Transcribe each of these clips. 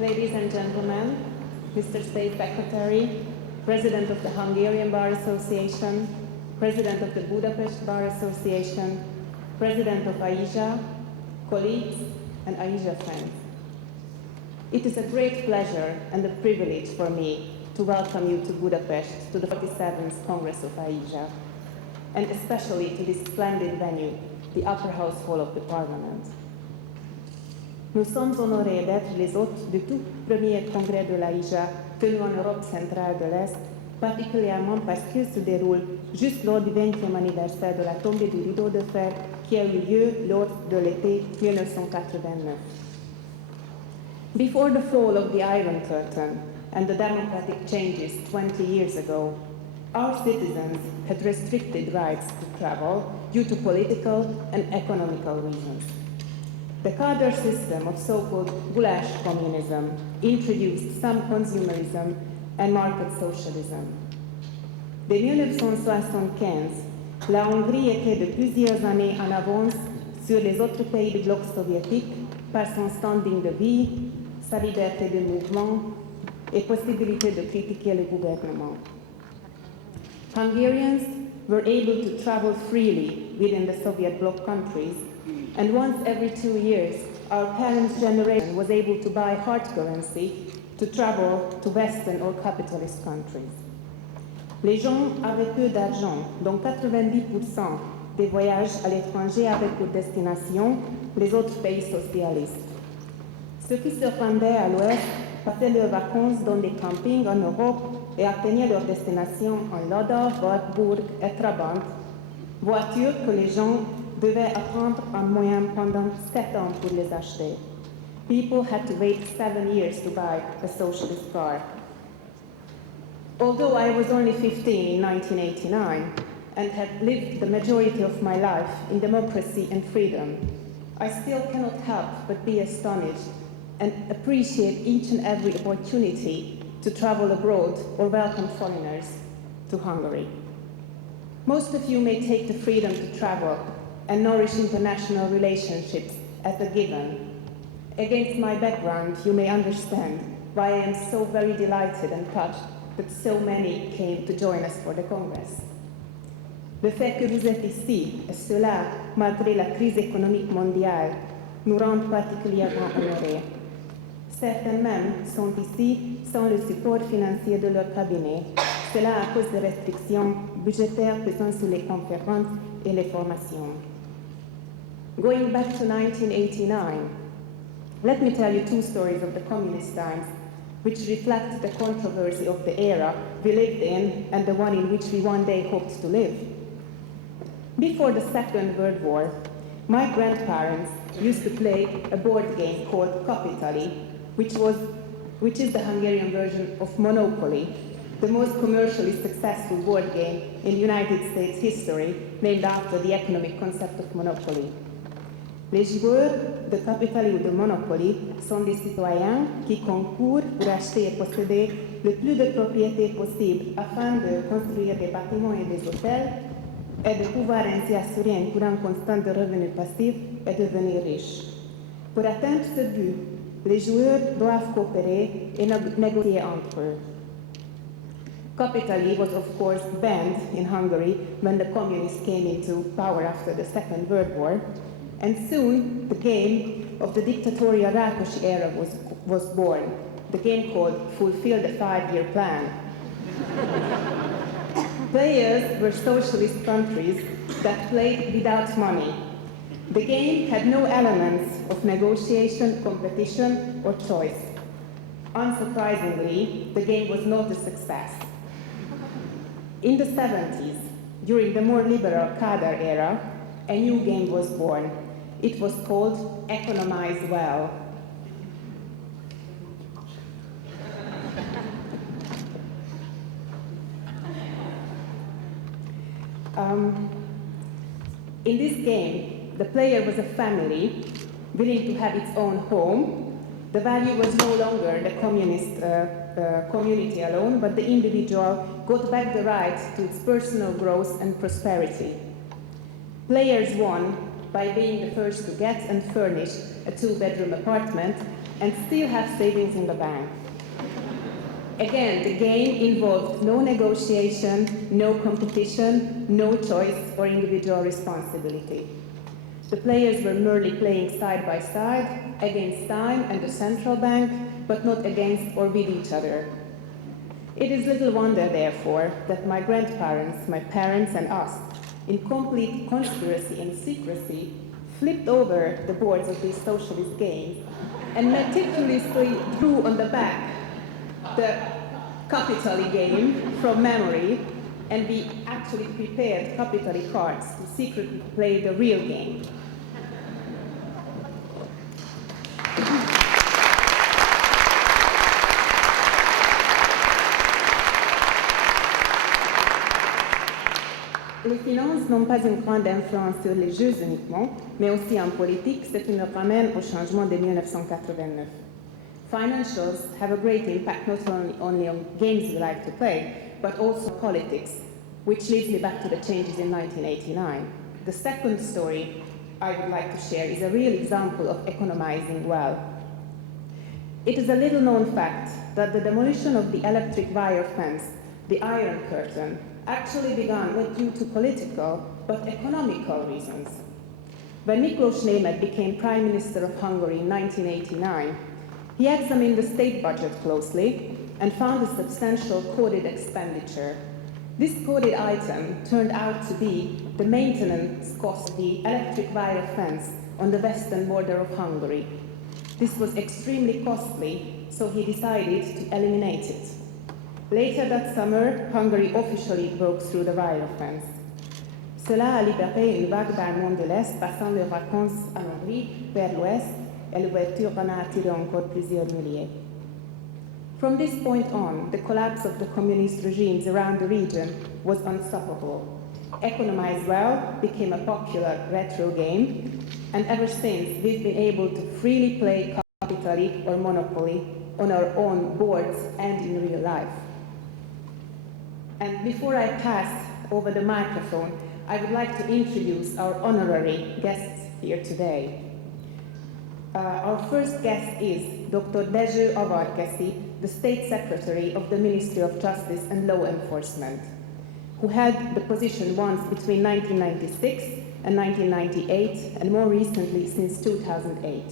Ladies and gentlemen, Mr. State Secretary, President of the Hungarian Bar Association, President of the Budapest Bar Association, President of AIJA, colleagues, and AIJA friends. It is a great pleasure and a privilege for me to welcome you to Budapest to the 47th Congress of AIJA, and especially to this splendid venue, the Upper House Hall of the Parliament. Nous sommes honorés d'être les hôtes du tout premier congrès de l'AIJA tenu en Europe centrale de l'Est, particulièrement parce qu'il se déroule juste lors du 20e anniversaire de la tombée du rideau de fer qui a eu lieu lors de l'été 1989. Before the fall of the Iron Curtain and the democratic changes 20 years ago, our citizens had restricted rights to travel due to political and economical reasons. The Cadre system of so-called goulash communism introduced some consumerism and market socialism. Dès 1975, la Hongrie était de plusieurs années en avance sur les autres pays du bloc soviétique par son standing de vie, sa liberté de mouvement et possibilité de critiquer le gouvernement. Hungarians were able to travel freely within the Soviet bloc countries, and once every 2 years, our parents' generation was able to buy hard currency to travel to Western or capitalist countries. Les gens avaient peu d'argent, donc 90% des voyages à l'étranger avaient pour destination les autres pays socialistes. Ceux qui se rendaient à l'Ouest passaient leurs vacances dans des campings en Europe et atteignaient leur destination en Lada, Wartburg et Trabant, voitures que les gens devaient attendre en moyenne pendant 7 ans pour les acheter. People had to wait 7 years to buy a socialist car. Although I was only 15 in 1989 and had lived the majority of my life in democracy and freedom, I still cannot help but be astonished and appreciate each and every opportunity to travel abroad or welcome foreigners to Hungary. Most of you may take the freedom to travel and nourish international relationships as a given. Against my background, you may understand why I am so very delighted and touched that so many came to join us for the Congress. Le fait que vous êtes ici, et cela, malgré la crise économique mondiale, nous rend particulièrement honorés. Certains même sont ici sans le support financier de leur cabinet, cela à cause des restrictions budgétaires pesant sur les conférences et les formations. Going back to 1989, let me tell you 2 stories of the communist times which reflect the controversy of the era we lived in and the one in which we one day hoped to live. Before the Second World War, my grandparents used to play a board game called Kapitali, which is the Hungarian version of Monopoly, the most commercially successful board game in United States history, named after the economic concept of monopoly. Les joueurs de Kapitali ou de Monopoly sont des citoyens qui concourent pour acheter et posséder le plus de propriétés possible afin de construire des bâtiments et des hôtels et de pouvoir ainsi assurer un courant constant de revenus passifs et devenir riches. Pour atteindre ce but, les joueurs doivent coopérer et négocier entre eux. Kapitali was of course banned in Hungary when the communists came into power after the Second World War, and soon the game of the dictatorial Rákosi era was born, the game called Fulfill the 5-Year Plan. Players were socialist countries that played without money. The game had no elements of negotiation, competition, or choice. Unsurprisingly, the game was not a success. In the 70s, during the more liberal Cadre era, a new game was born. It was called Economize Well. In this game, the player was a family willing to have its own home. The value was no longer the communist community alone, but the individual got back the right to its personal growth and prosperity. Players won by being the first to get and furnish a 2-bedroom apartment and still have savings in the bank. Again, the game involved no negotiation, no competition, no choice or individual responsibility. The players were merely playing side by side against time and the central bank, but not against or with each other. It is little wonder, therefore, that my grandparents, my parents and us, in complete conspiracy and secrecy, flipped over the boards of these socialist games and meticulously drew on the back the Capitali game from memory, and we actually prepared Capitali cards to secretly play the real game. Les finances n'ont pas une grande influence sur les jeux uniquement, mais aussi en politique, ce qui nous ramène au changement de 1989. Financials have a great impact not only on games we like to play, but also politics, which leads me back to the changes in 1989. The second story I would like to share is a real example of economizing well. It is a little known fact that the demolition of the electric wire fence, the Iron Curtain, actually began not due to political, but economical reasons. When Miklós Németh became Prime Minister of Hungary in 1989, he examined the state budget closely and found a substantial coded expenditure. This coded item turned out to be the maintenance cost of the electric wire fence on the western border of Hungary. This was extremely costly, so he decided to eliminate it. Later that summer, Hungary officially broke through the wire fence. Cela a libéré une vague d'amont de l'Est passant les vacances en Hongrie vers l'Ouest et l'ouverture en a attiré encore plusieurs milliers. From this point on, the collapse of the communist regimes around the region was unstoppable. Economize Well became a popular retro game, and ever since we've been able to freely play Capitali or Monopoly on our own boards and in real life. And before I pass over the microphone, I would like to introduce our honorary guests here today. Our first guest is Dr. Dezső Avarkeszi, the State Secretary of the Ministry of Justice and Law Enforcement, who held the position once between 1996 and 1998, and more recently since 2008.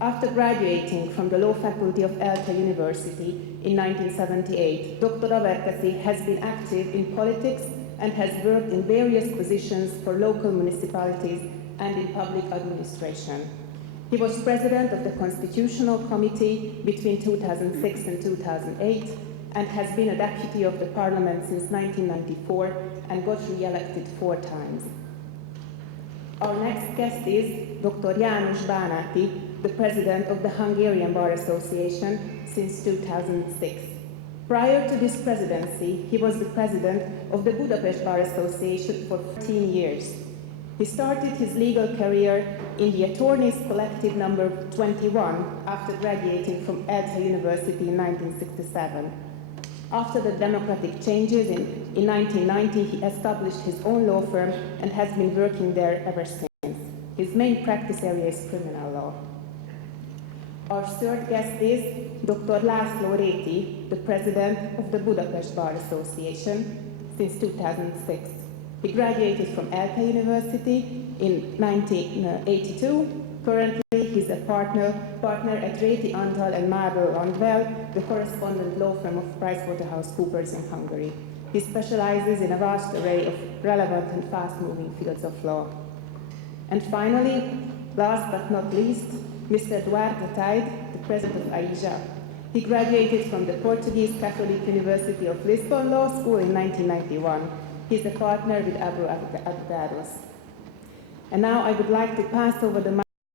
After graduating from the Law Faculty of AIJA University in 1978, Dr. Avarkeszi has been active in politics and has worked in various positions for local municipalities and in public administration. He was president of the Constitutional Committee between 2006 and 2008 and has been a deputy of the Parliament since 1994 and got re-elected 4 times. Our next guest is Dr. János Bánáti, the president of the Hungarian Bar Association since 2006. Prior to this presidency, he was the president of the Budapest Bar Association for 14 years. He started his legal career in the Attorneys Collective number 21 after graduating from AIJA University in 1967. After the democratic changes in 1990, he established his own law firm and has been working there ever since. His main practice area is criminal law. Our third guest is Dr. László Réti, the president of the Budapest Bar Association since 2006. He graduated from AIJA University in 1982. Currently, he's a partner at Réti Antal and Marvel Landvel, the correspondent law firm of PricewaterhouseCoopers in Hungary. He specializes in a vast array of relevant and fast-moving fields of law. And finally, last but not least, Mr. Duarte Taide, the president of AIJA. He graduated from the Portuguese Catholic University of Lisbon Law School in 1991. He's a partner with Abreu Advogados. And now I would like to pass over the